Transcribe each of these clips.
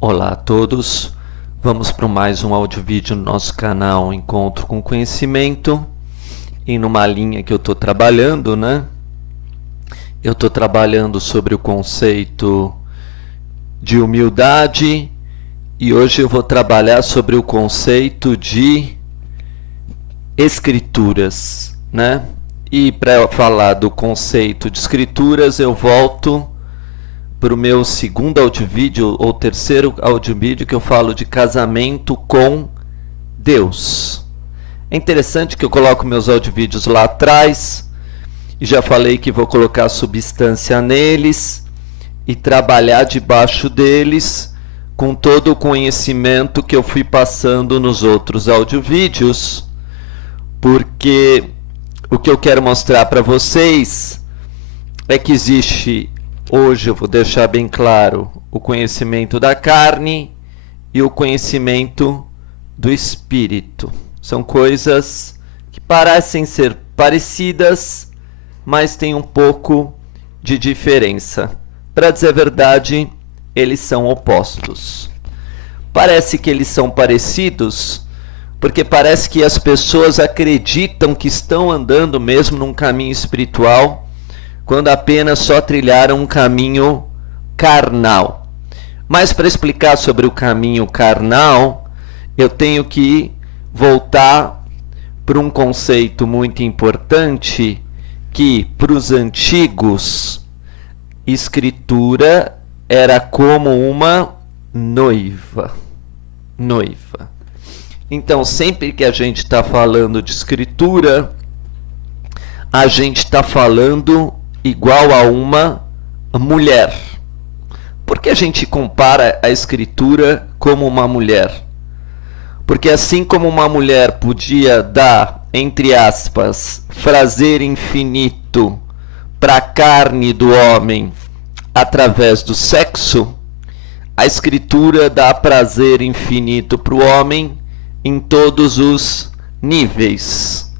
Olá a todos, vamos para mais um áudio vídeo no nosso canal Encontro com Conhecimento. E numa linha que eu estou trabalhando, eu estou trabalhando sobre o conceito de humildade e hoje eu vou trabalhar sobre o conceito de escrituras, E para falar do conceito de escrituras eu volto para o meu segundo audiovídeo ou terceiro audiovídeo que eu falo de casamento com Deus. É interessante que eu coloco meus audiovídeos lá atrás e já falei que vou colocar substância neles e trabalhar debaixo deles com todo o conhecimento que eu fui passando nos outros audiovídeos, porque o que eu quero mostrar para vocês é que existe, hoje eu vou deixar bem claro, o conhecimento da carne e o conhecimento do espírito. São coisas que parecem ser parecidas, mas tem um pouco de diferença. Para dizer a verdade, eles são opostos. Parece que eles são parecidos porque parece que as pessoas acreditam que estão andando mesmo num caminho espiritual, quando apenas só trilharam um caminho carnal. Mas para explicar sobre o caminho carnal, eu tenho que voltar para um conceito muito importante que, para os antigos, escritura era como uma noiva. Então, sempre que a gente está falando de escritura, a gente está falando igual a uma mulher. Por que a gente compara a escritura como uma mulher? Porque assim como uma mulher podia dar, entre aspas, prazer infinito para a carne do homem através do sexo, a escritura dá prazer infinito para o homem em todos os níveis.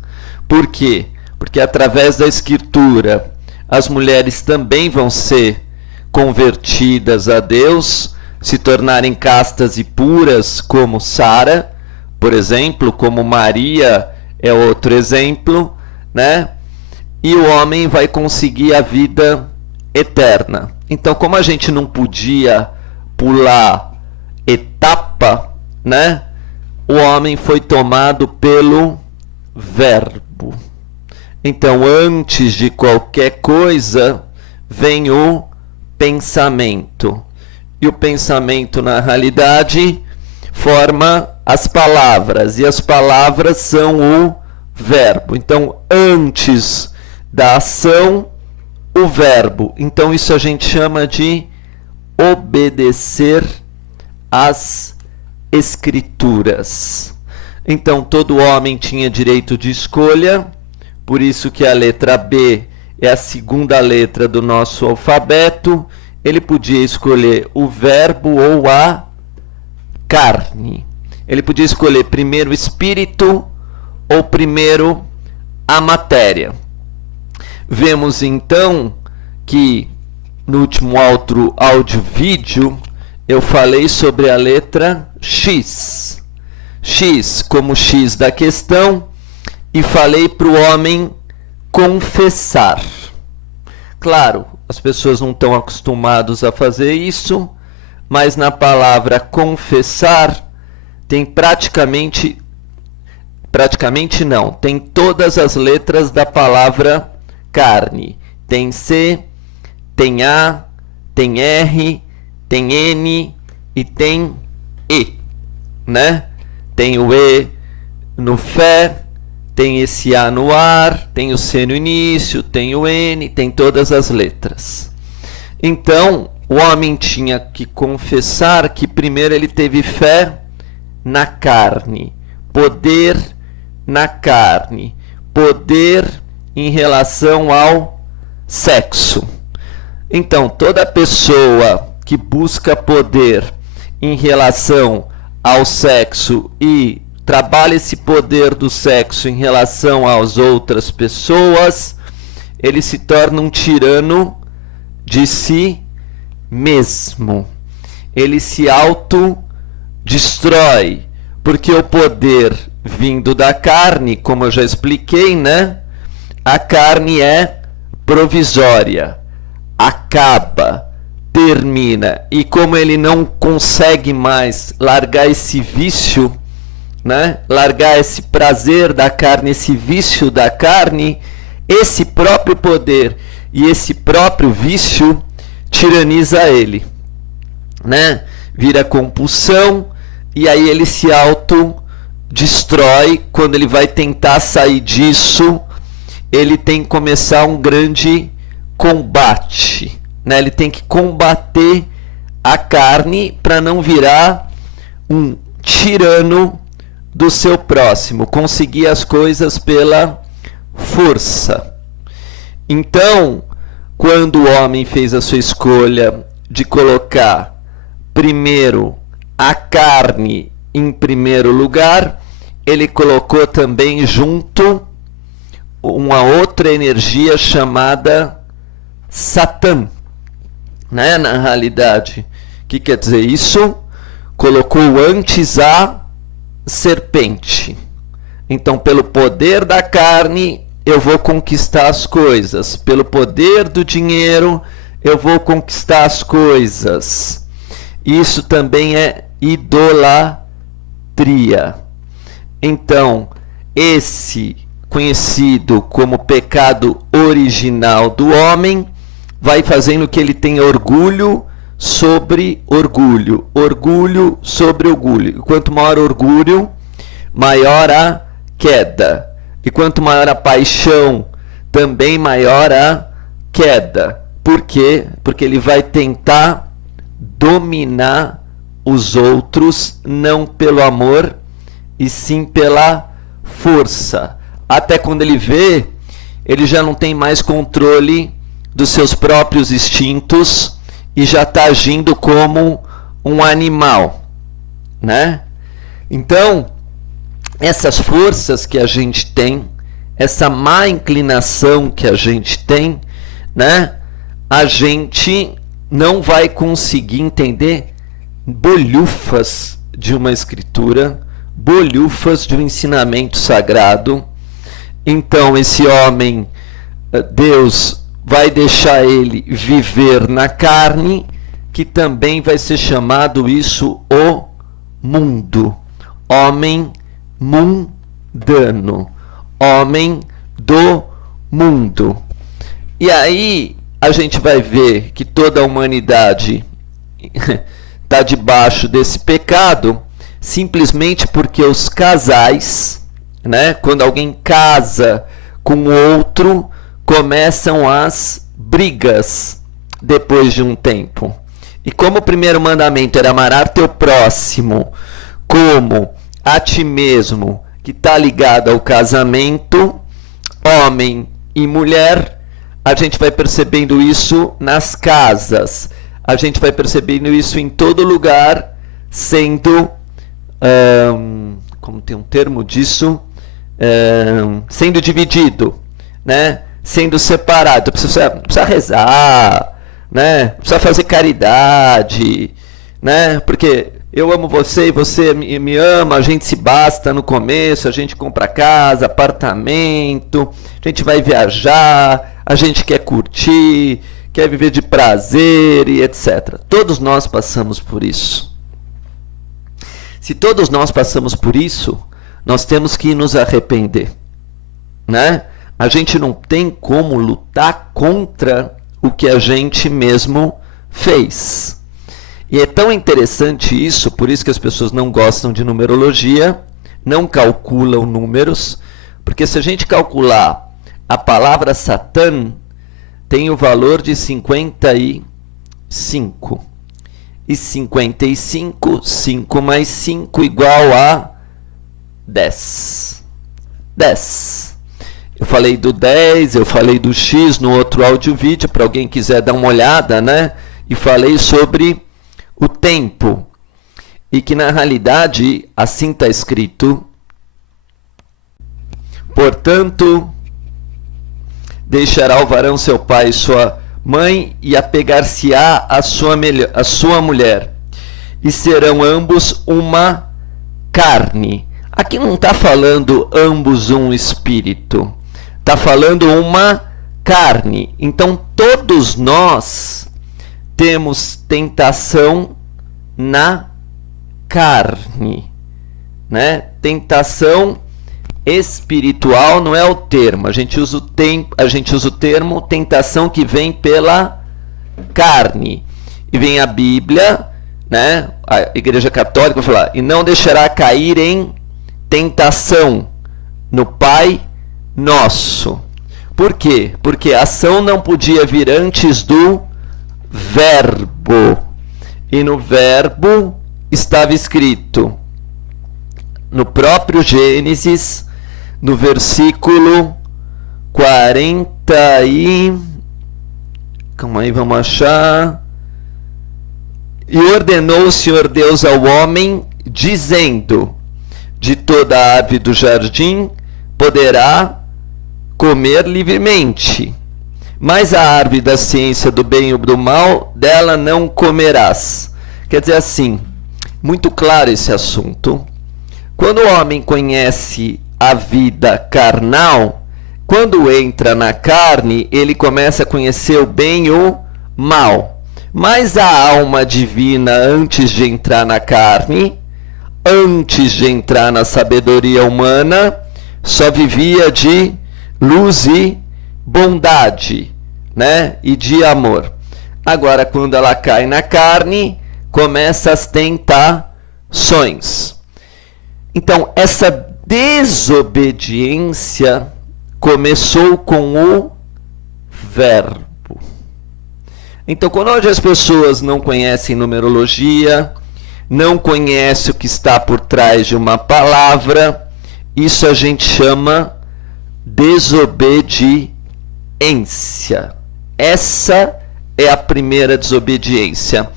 Por quê? Porque através da escritura as mulheres também vão ser convertidas a Deus, se tornarem castas e puras, como Sara, por exemplo, como Maria é outro exemplo, E o homem vai conseguir a vida eterna. Então, como a gente não podia pular etapa, O homem foi tomado pelo verbo. Então, antes de qualquer coisa, vem o pensamento. E o pensamento, na realidade, forma as palavras. E as palavras são o verbo. Então, antes da ação, o verbo. Então, isso a gente chama de obedecer às escrituras. Então, todo homem tinha direito de escolha. Por isso que a letra B é a segunda letra do nosso alfabeto. Ele podia escolher o verbo ou a carne. Ele podia escolher primeiro o espírito ou primeiro a matéria. Vemos então que no último áudio-vídeo eu falei sobre a letra X. X como X da questão. E falei para o homem confessar. Claro, as pessoas não estão acostumadas a fazer isso, mas na palavra confessar tem praticamente não, tem todas as letras da palavra carne. Tem C, tem A, tem R, tem N e tem E, Tem o E no fé, tem esse A no ar, tem o C no início, tem o N, tem todas as letras. Então, o homem tinha que confessar que primeiro ele teve fé na carne, poder na carne, poder em relação ao sexo. Então, toda pessoa que busca poder em relação ao sexo e trabalha esse poder do sexo em relação às outras pessoas, ele se torna um tirano de si mesmo. ele se autodestrói, porque o poder vindo da carne, como eu já expliquei, né? A carne é provisória, acaba, termina, e como ele não consegue mais largar esse vício, né? Largar esse prazer da carne, esse vício da carne, esse próprio poder e esse próprio vício tiraniza ele, né? Vira compulsão, e aí ele se autodestrói. Quando ele vai tentar sair disso, ele tem que começar um grande combate, né? Ele tem que combater a carne para não virar um tirano do seu próximo, conseguir as coisas pela força. Então, quando o homem fez a sua escolha de colocar primeiro a carne em primeiro lugar, ele colocou também junto uma outra energia chamada Satã, né? Na realidade, o que quer dizer isso? Colocou antes a serpente. Então, pelo poder da carne, eu vou conquistar as coisas. Pelo poder do dinheiro, eu vou conquistar as coisas. Isso também é idolatria. Então, esse conhecido como pecado original do homem vai fazendo que ele tenha orgulho sobre orgulho, orgulho sobre orgulho. E quanto maior o orgulho, maior a queda. E quanto maior a paixão, também maior a queda. Por quê? Porque ele vai tentar dominar os outros, não pelo amor, e sim pela força. Até quando ele vê, ele já não tem mais controle dos seus próprios instintos e já está agindo como um animal, né? Então, essas forças que a gente tem, essa má inclinação que a gente tem, né? A gente não vai conseguir entender bolhufas de uma escritura, bolhufas de um ensinamento sagrado. Então, esse homem, Deus vai deixar ele viver na carne, que também vai ser chamado isso o mundo. Homem mundano. Homem do mundo. E aí a gente vai ver que toda a humanidade está debaixo desse pecado, simplesmente porque os casais, né, quando alguém casa com outro, começam as brigas depois de um tempo. E como o primeiro mandamento era amar teu próximo como a ti mesmo, que está ligado ao casamento, homem e mulher, a gente vai percebendo isso nas casas, a gente vai percebendo isso em todo lugar, sendo, como tem um termo disso, sendo dividido, né? Sendo separado. Precisa rezar, né? Precisa fazer caridade, né? Porque eu amo você e você me ama, a gente se basta no começo, a gente compra casa, apartamento, a gente vai viajar, a gente quer curtir, quer viver de prazer e etc. Todos nós passamos por isso. Se todos nós passamos por isso, nós temos que nos arrepender, né? A gente não tem como lutar contra o que a gente mesmo fez. E é tão interessante isso, por isso que as pessoas não gostam de numerologia, não calculam números, porque se a gente calcular a palavra Satã, tem o valor de 55. E 55, 5 mais 5 igual a 10. 10. Eu falei do 10, eu falei do X no outro áudio-vídeo, para alguém quiser dar uma olhada, né? E falei sobre o tempo. E que na realidade, assim está escrito: portanto, deixará o varão seu pai e sua mãe, e apegar-se-á a sua mulher, e serão ambos uma carne. Aqui não está falando ambos um espírito, está falando uma carne. Então todos nós temos tentação na carne, né? Tentação espiritual não é o termo. A gente usa o termo tentação que vem pela carne. E vem a Bíblia, né? A Igreja Católica vai falar: e não deixará cair em tentação no Pai Nosso. Por quê? Porque a ação não podia vir antes do Verbo. E no Verbo estava escrito, no próprio Gênesis, no versículo 40 e... Calma aí, vamos achar. E ordenou o Senhor Deus ao homem, dizendo: de toda a árvore do jardim poderá comer livremente, mas a árvore da ciência do bem e do mal, dela não comerás. Quer dizer assim, muito claro esse assunto. Quando o homem conhece a vida carnal, quando entra na carne, ele começa a conhecer o bem e o mal. Mas a alma divina, antes de entrar na carne, antes de entrar na sabedoria humana, só vivia de luz e bondade, né? E de amor. Agora, quando ela cai na carne, começa as tentações. Então, essa desobediência começou com o Verbo. Então, quando hoje as pessoas não conhecem numerologia, não conhecem o que está por trás de uma palavra, isso a gente chama desobediência. Essa é a primeira desobediência.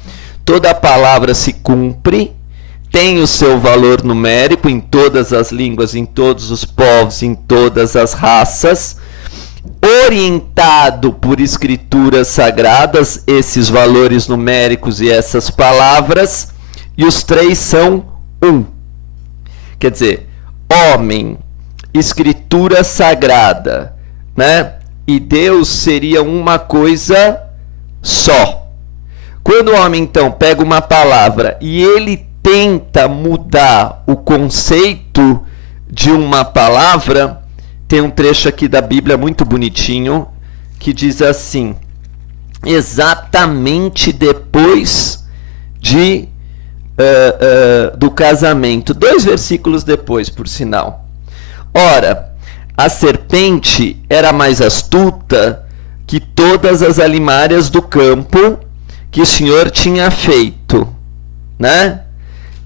Toda palavra se cumpre, tem o seu valor numérico em todas as línguas, em todos os povos, em todas as raças, orientado por escrituras sagradas, esses valores numéricos e essas palavras, e os três são um. Quer dizer, homem, escritura sagrada, né? E Deus seria uma coisa só. Quando o homem, então, pega uma palavra e ele tenta mudar o conceito de uma palavra, tem um trecho aqui da Bíblia muito bonitinho, que diz assim, exatamente depois do casamento, 2 versículos depois, por sinal. Ora, a serpente era mais astuta que todas as alimárias do campo que o Senhor tinha feito, né?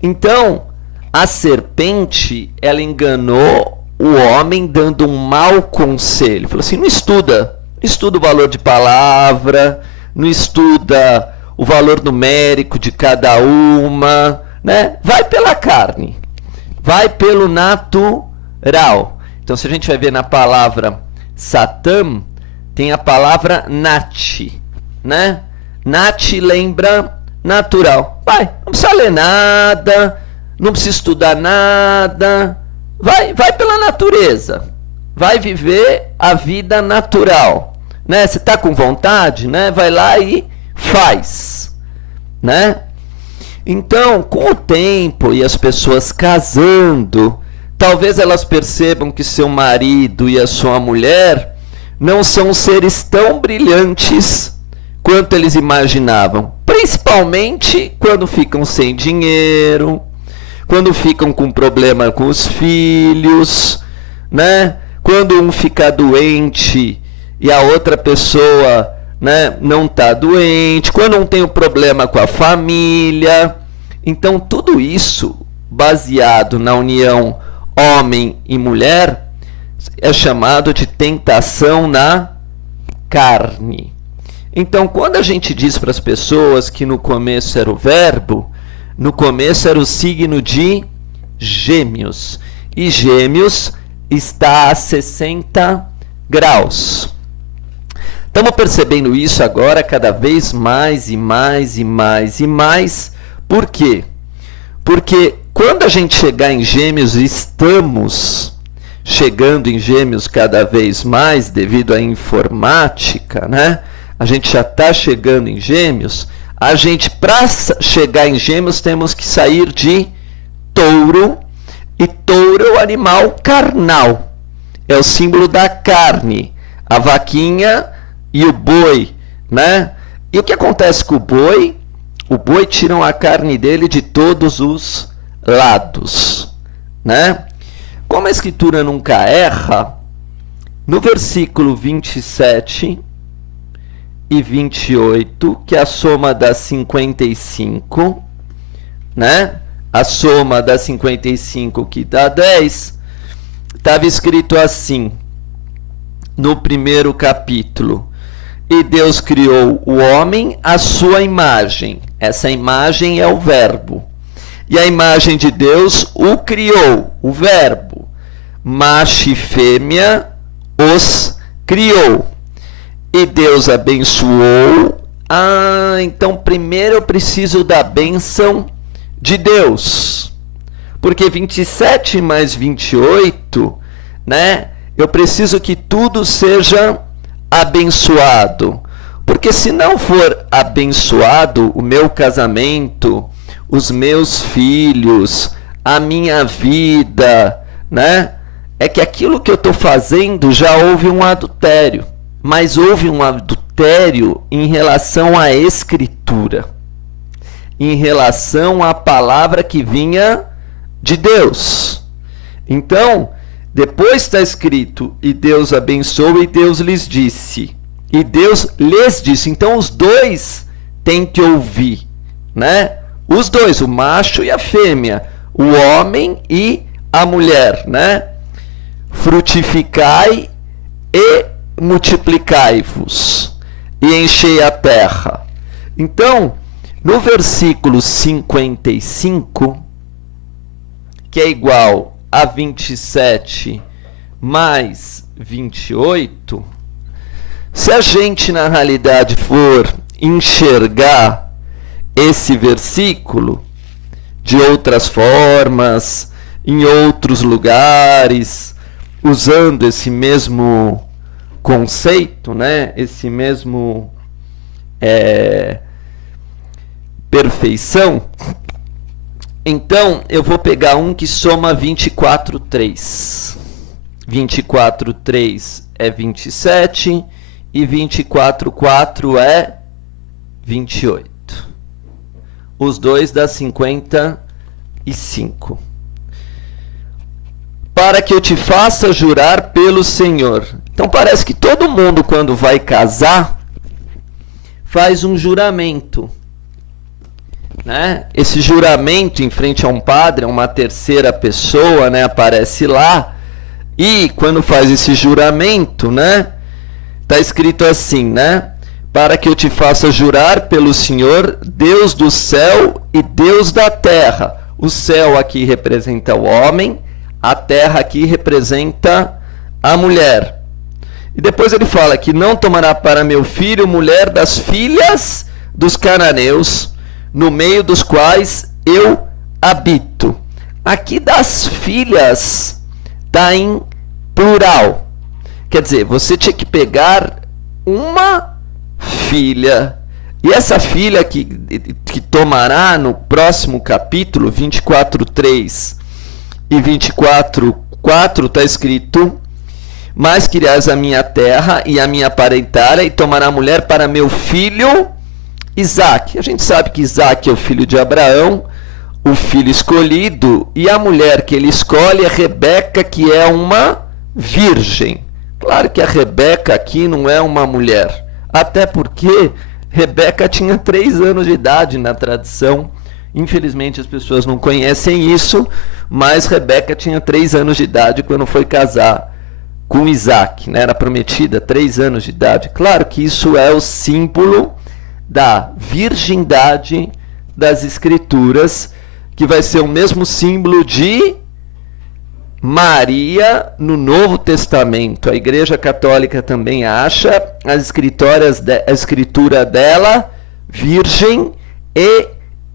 Então, a serpente, ela enganou o homem dando um mau conselho. Falou assim, não estuda o valor de palavra, não estuda o valor numérico de cada uma, né? Vai pela carne, vai pelo natural. Então, se a gente vai ver na palavra Satã, tem a palavra Nat, né? Nat lembra natural. Vai, não precisa ler nada, não precisa estudar nada. Vai pela natureza. Vai viver a vida natural, né? Você está com vontade, né? Vai lá e faz, né? Então, com o tempo e as pessoas casando, talvez elas percebam que seu marido e a sua mulher não são seres tão brilhantes quanto eles imaginavam. Principalmente quando ficam sem dinheiro, quando ficam com problema com os filhos, né? Quando um fica doente e a outra pessoa, né, não está doente, quando um tem um problema com a família. Então, tudo isso baseado na união homem e mulher é chamado de tentação na carne. Então, quando a gente diz para as pessoas que no começo era o Verbo, no começo era o signo de Gêmeos. E Gêmeos está a 60 graus. Estamos percebendo isso agora cada vez mais e mais e mais e mais, Por quê? Porque quando a gente chegar em Gêmeos, estamos chegando em Gêmeos cada vez mais devido à informática, né? A gente já está chegando em Gêmeos. A gente, para chegar em Gêmeos, temos que sair de touro. E touro é o animal carnal. É o símbolo da carne. A vaquinha e o boi, né? E o que acontece com o boi? O boi tiram a carne dele de todos os lados, né? Como a escritura nunca erra, no versículo 27 e 28, que é a soma das 55, né? A soma das 55 que dá 10, estava escrito assim, no primeiro capítulo: e Deus criou o homem à sua imagem. Essa imagem é o verbo. E a imagem de Deus o criou, o verbo. Macho e fêmea os criou. E Deus abençoou. Então primeiro eu preciso da bênção de Deus. Porque 27 mais 28, né? Eu preciso que tudo seja abençoado. Porque se não for abençoado o meu casamento, os meus filhos, a minha vida, né? É que aquilo que eu estou fazendo já houve um adultério. Mas houve um adultério em relação à Escritura. Em relação à palavra que vinha de Deus. Então, depois está escrito, e Deus abençoou, e Deus lhes disse. E Deus lhes disse. Então, os dois têm que ouvir, né? Os dois, o macho e a fêmea, o homem e a mulher, né? Frutificai e multiplicai-vos, e enchei a terra. Então, no versículo 55, que é igual a 27 mais 28, se a gente na realidade for enxergar esse versículo de outras formas, em outros lugares, usando esse mesmo conceito, né? Esse mesmo perfeição, então eu vou pegar um que soma 24,3. 24,3 é 27 e 24,4 é 28. Os dois dá 55. Para que eu te faça jurar pelo Senhor. Então parece que todo mundo, quando vai casar, faz um juramento, né? Esse juramento em frente a um padre, a uma terceira pessoa, né, aparece lá. E quando faz esse juramento, né, tá escrito assim, né? Para que eu te faça jurar pelo Senhor, Deus do céu e Deus da terra. O céu aqui representa o homem, a terra aqui representa a mulher. E depois ele fala que não tomará para meu filho mulher das filhas dos cananeus, no meio dos quais eu habito. Aqui das filhas está em plural. Quer dizer, você tinha que pegar uma filha. E essa filha que tomará no próximo capítulo, 24:3 e 24:4, está escrito: mas criarás a minha terra e a minha parentela, e tomará mulher para meu filho Isaque. A gente sabe que Isaque é o filho de Abraão, o filho escolhido, e a mulher que ele escolhe é Rebeca, que é uma virgem. Claro que a Rebeca aqui não é uma mulher, até porque Rebeca tinha 3 anos de idade na tradição. Infelizmente as pessoas não conhecem isso, mas Rebeca tinha 3 anos de idade quando foi casar com Isaque, né? Era prometida 3 anos de idade. Claro que isso é o símbolo da virgindade das Escrituras, que vai ser o mesmo símbolo de Maria no Novo Testamento. A Igreja Católica também acha a escritura dela virgem e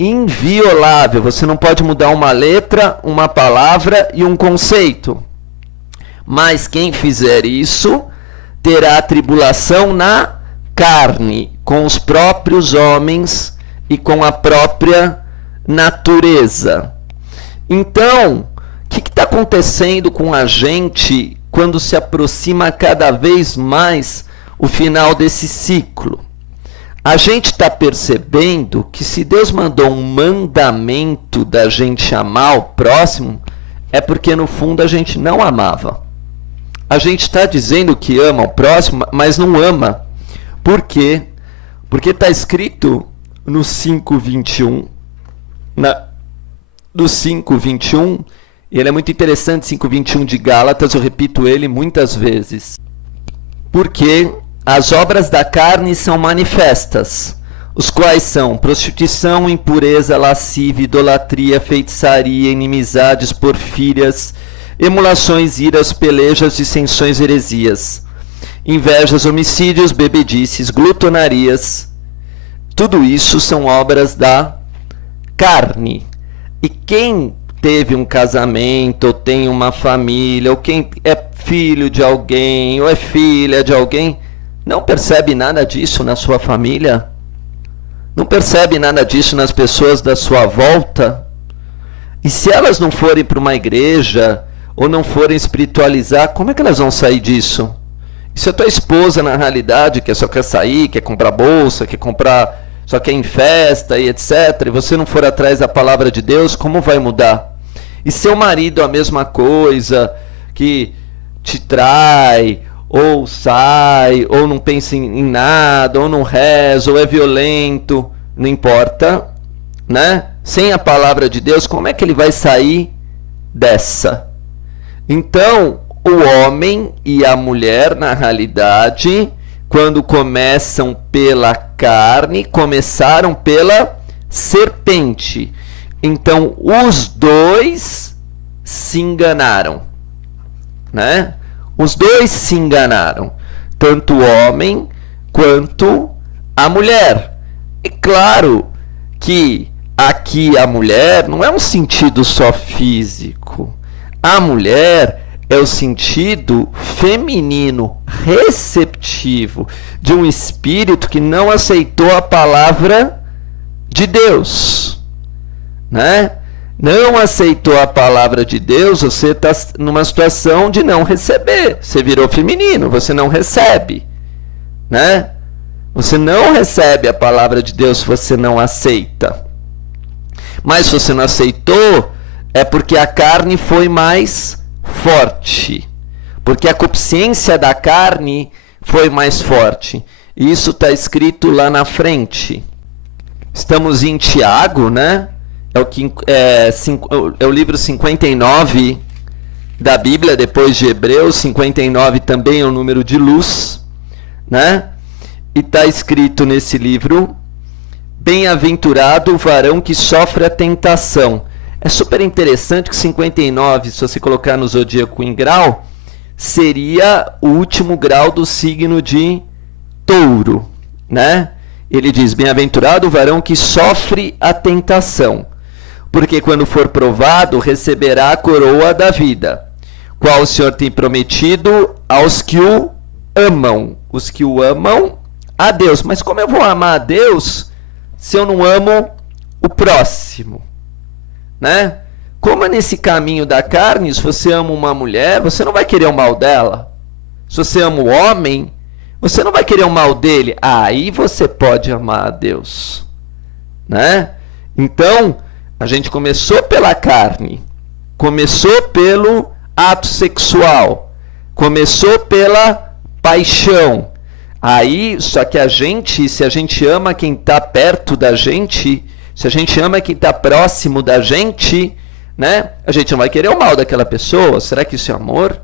inviolável. Você não pode mudar uma letra, uma palavra e um conceito. Mas quem fizer isso terá tribulação na carne, com os próprios homens e com a própria natureza. Então, o que está acontecendo com a gente quando se aproxima cada vez mais o final desse ciclo? A gente está percebendo que se Deus mandou um mandamento da gente amar o próximo, é porque no fundo a gente não amava. A gente está dizendo que ama o próximo, mas não ama. Por quê? Porque está escrito no 5:21, do 5:21, e ele é muito interessante, 5:21 de Gálatas, eu repito ele muitas vezes. Porque as obras da carne são manifestas, os quais são prostituição, impureza, lascívia, idolatria, feitiçaria, inimizades, porfírias, emulações, iras, pelejas, dissensões, heresias, invejas, homicídios, bebedices, glutonarias. Tudo isso são obras da carne. E quem teve um casamento, ou tem uma família, ou quem é filho de alguém, ou é filha de alguém, não percebe nada disso na sua família? Não percebe nada disso nas pessoas da sua volta? E se elas não forem para uma igreja, ou não forem espiritualizar, como é que elas vão sair disso? E se a tua esposa, na realidade, que só quer sair, quer comprar bolsa, quer comprar, só quer ir em festa e etc., e você não for atrás da palavra de Deus, como vai mudar? E seu marido a mesma coisa, que te trai, ou sai, ou não pensa em nada, ou não reza, ou é violento, não importa, né? Sem a palavra de Deus, como é que ele vai sair dessa? Então, o homem e a mulher, na realidade, quando começam pela carne, começaram pela serpente. Então, os dois se enganaram, né? Os dois se enganaram, tanto o homem quanto a mulher. E claro que aqui a mulher não é um sentido só físico. A mulher é o sentido feminino, receptivo, de um espírito que não aceitou a palavra de Deus, né? Não aceitou a palavra de Deus, você está numa situação de não receber. Você virou feminino, você não recebe, né? Você não recebe a palavra de Deus se você não aceita. Mas se você não aceitou, é porque a carne foi mais forte. Porque a concupiscência da carne foi mais forte. E isso está escrito lá na frente. Estamos em Tiago, né? É o livro 59 da Bíblia, depois de Hebreus. 59 também é o número de luz, né? E está escrito nesse livro: bem-aventurado o varão que sofre a tentação. É super interessante que 59, se você colocar no zodíaco em grau, seria o último grau do signo de Touro, né? Ele diz: bem-aventurado o varão que sofre a tentação, porque quando for provado, receberá a coroa da vida, qual o Senhor tem prometido aos que o amam. Os que o amam a Deus. Mas como eu vou amar a Deus se eu não amo o próximo? Né? Como é nesse caminho da carne, se você ama uma mulher, você não vai querer o mal dela. Se você ama o homem, você não vai querer o mal dele. Aí você pode amar a Deus, né? Então, a gente começou pela carne, começou pelo ato sexual, começou pela paixão. Aí, só que se a gente ama quem está perto da gente, se a gente ama quem está próximo da gente, né? A gente não vai querer o mal daquela pessoa. Será que isso é amor?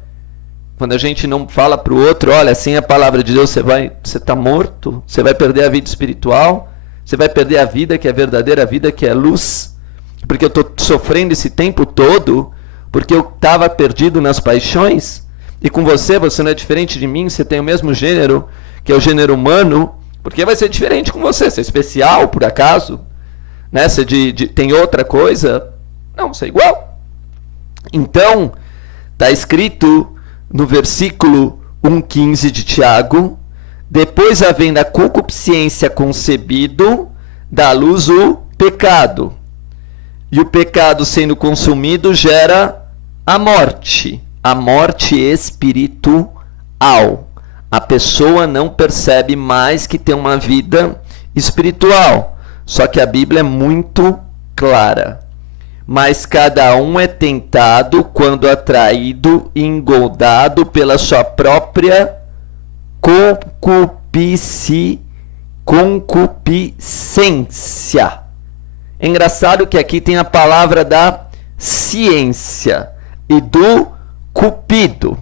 Quando a gente não fala para o outro: olha, sem a palavra de Deus você está morto, você vai perder a vida espiritual, você vai perder a vida que é verdadeira, a vida que é luz, porque eu estou sofrendo esse tempo todo, porque eu estava perdido nas paixões, e com você não é diferente de mim, você tem o mesmo gênero, que é o gênero humano, porque vai ser diferente com você é especial, por acaso? Né? Se tem outra coisa, não, você é igual. Então, está escrito no versículo 1,15 de Tiago: depois, havendo a concupiscência concebido, dá à luz o pecado. E o pecado, sendo consumido, gera a morte espiritual. A pessoa não percebe mais que tem uma vida espiritual. Só que a Bíblia é muito clara. Mas cada um é tentado quando atraído e engoldado pela sua própria concupiscência. É engraçado que aqui tem a palavra da ciência e do cupido.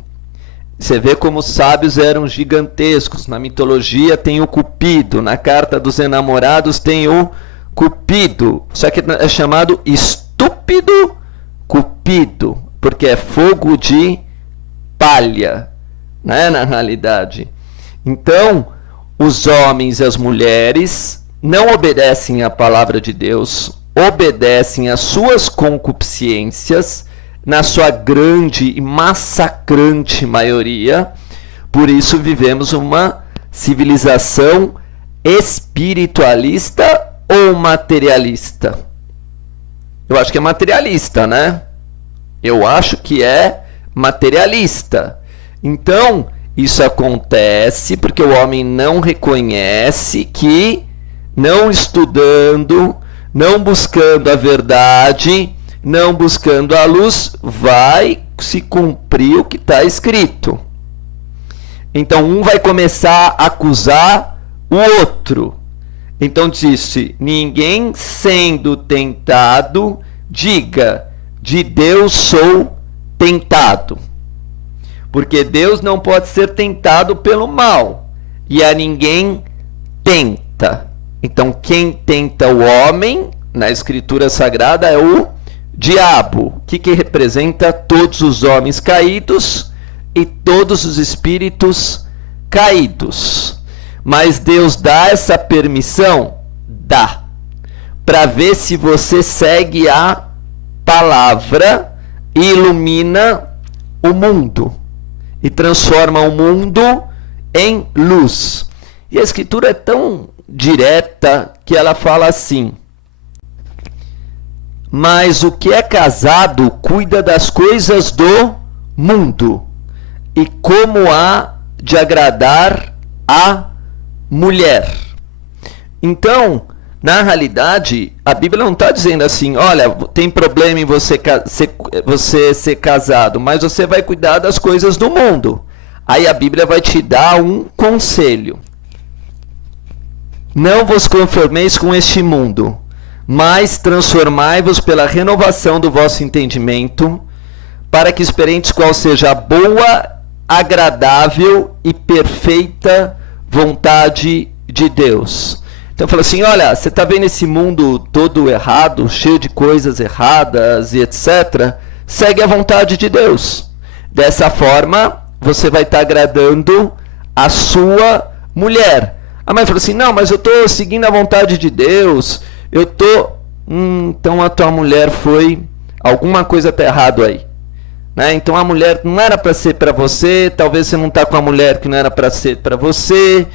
Você vê como os sábios eram gigantescos. Na mitologia tem o Cupido, na carta dos enamorados tem o Cupido. Só que é chamado estúpido Cupido, porque é fogo de palha, né, na realidade. Então, os homens e as mulheres não obedecem à palavra de Deus, obedecem às suas concupiscências, na sua grande e massacrante maioria. Por isso vivemos uma civilização espiritualista ou materialista? Eu acho que é materialista, né? Eu acho que é materialista. Então, isso acontece porque o homem não reconhece que, não estudando, não buscando a verdade, não buscando a luz, vai se cumprir o que está escrito. Então, um vai começar a acusar o outro. Então, disse: ninguém sendo tentado, diga, de Deus sou tentado. Porque Deus não pode ser tentado pelo mal, e a ninguém tenta. Então, quem tenta o homem, na Escritura Sagrada, é o diabo, que representa todos os homens caídos e todos os espíritos caídos. Mas Deus dá essa permissão? Dá. Para ver se você segue a palavra e ilumina o mundo. E transforma o mundo em luz. E a Escritura é tão direta que ela fala assim: mas o que é casado cuida das coisas do mundo, e como há de agradar a mulher. Então, na realidade, a Bíblia não está dizendo assim: olha, tem problema em você ser casado, mas você vai cuidar das coisas do mundo. Aí a Bíblia vai te dar um conselho: não vos conformeis com este mundo, mas transformai-vos pela renovação do vosso entendimento, para que experientes qual seja a boa, agradável e perfeita vontade de Deus. Então fala assim: olha, você está vendo esse mundo todo errado, cheio de coisas erradas e etc. Segue a vontade de Deus. Dessa forma, você vai estar agradando a sua mulher. A mãe falou assim: não, mas eu estou seguindo a vontade de Deus. Eu tô. Então a tua mulher foi. Alguma coisa está errado aí. Né? Então a mulher não era para ser para você. Talvez você não está com a mulher que não era para ser para você.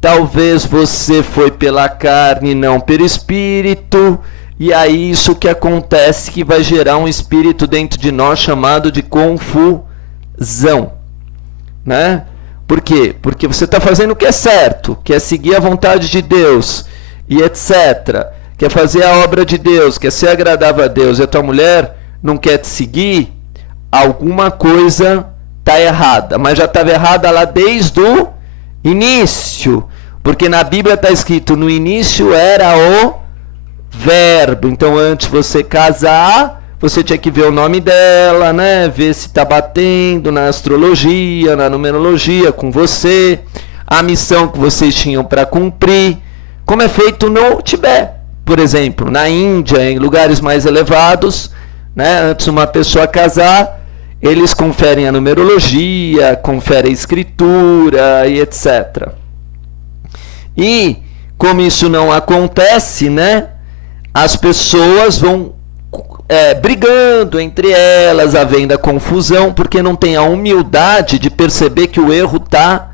Talvez você foi pela carne e não pelo espírito. E aí isso que acontece, que vai gerar um espírito dentro de nós chamado de confusão. Né? Por quê? Porque você está fazendo o que é certo, que é seguir a vontade de Deus e etc. Quer fazer a obra de Deus, quer ser agradável a Deus, e a tua mulher não quer te seguir, alguma coisa está errada. Mas já estava errada lá desde o início. Porque na Bíblia está escrito: no início era o verbo. Então, antes de você casar, você tinha que ver o nome dela, né? Ver se está batendo na astrologia, na numerologia com você, a missão que vocês tinham para cumprir, como é feito no Tibete, por exemplo, na Índia, em lugares mais elevados, né? Antes de uma pessoa casar, eles conferem a numerologia, conferem a escritura e etc. E como isso não acontece, né? as pessoas vão brigando entre elas, havendo a confusão, porque não tem a humildade de perceber que o erro está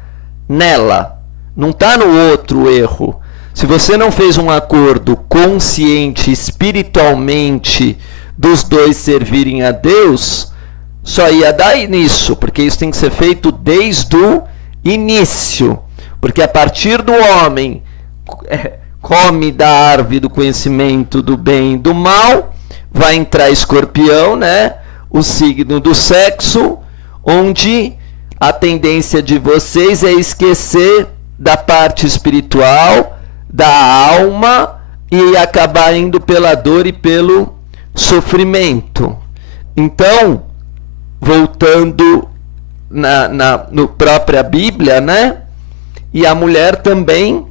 nela, não está no outro erro. Se você não fez um acordo consciente, espiritualmente, dos dois servirem a Deus, só ia dar nisso, porque isso tem que ser feito desde o início. Porque a partir do homem come da árvore do conhecimento do bem e do mal, vai entrar Escorpião, né? O signo do sexo, onde a tendência de vocês é esquecer da parte espiritual, da alma, e acabar indo pela dor e pelo sofrimento. Então, voltando no própria Bíblia, né? E a mulher também,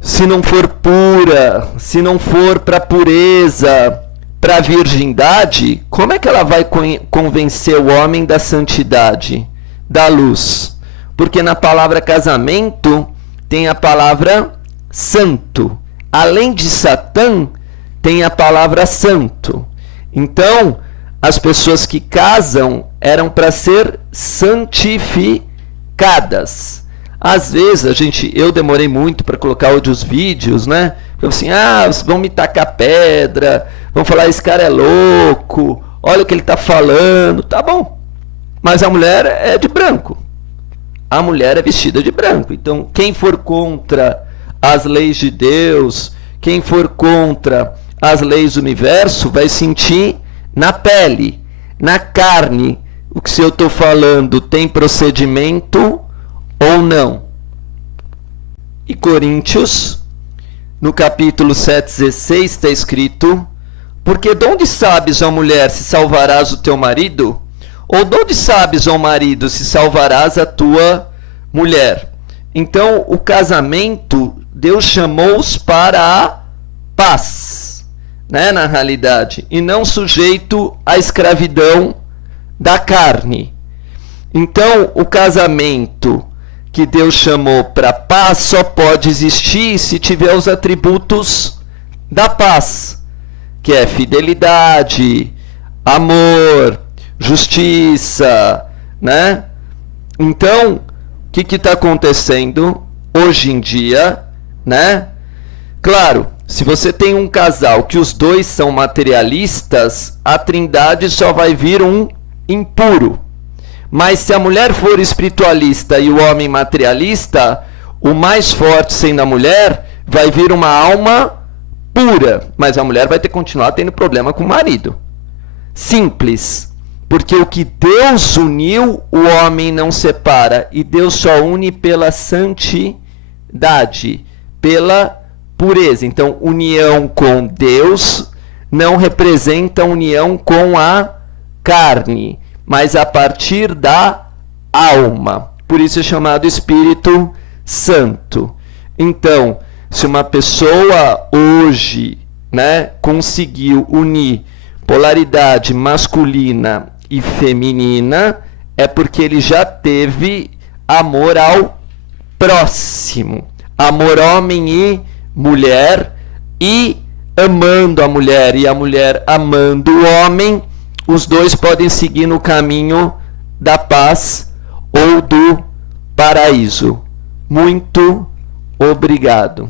se não for pura, se não for para pureza, para a virgindade, como é que ela vai convencer o homem da santidade, da luz? Porque na palavra casamento tem a palavra santo. Além de Satã, tem a palavra santo. Então, as pessoas que casam eram para ser santificadas. Às vezes, eu demorei muito para colocar outros vídeos, né? Eu assim, vão me tacar pedra, vão falar, esse cara é louco, olha o que ele está falando. Tá bom, mas a mulher é de branco. A mulher é vestida de branco. Então, quem for contra as leis de Deus, quem for contra as leis do universo, vai sentir na pele, na carne, o que se eu estou falando tem procedimento ou não. E Coríntios, no capítulo 7,16, está escrito: porque de onde sabes, ó mulher, se salvarás o teu marido? Ou de onde sabes, ó marido, se salvarás a tua mulher? Então, o casamento, Deus chamou-os para a paz, né, na realidade, e não sujeito à escravidão da carne. Então, o casamento que Deus chamou para paz só pode existir se tiver os atributos da paz, que é fidelidade, amor, justiça, né? Então, o que está acontecendo hoje em dia, né? Claro, se você tem um casal que os dois são materialistas, a trindade só vai vir um impuro. Mas se a mulher for espiritualista e o homem materialista, o mais forte sendo a mulher, vai vir uma alma pura. Mas a mulher vai ter que continuar tendo problema com o marido. Simples. Porque o que Deus uniu, o homem não separa. E Deus só une pela santidade, pela pureza. Então, união com Deus não representa união com a carne, mas a partir da alma. Por isso é chamado Espírito Santo. Então, se uma pessoa hoje, né, conseguiu unir polaridade masculina e feminina, é porque ele já teve amor ao próximo. Amor homem e mulher, e amando a mulher e a mulher amando o homem, os dois podem seguir no caminho da paz ou do paraíso. Muito obrigado.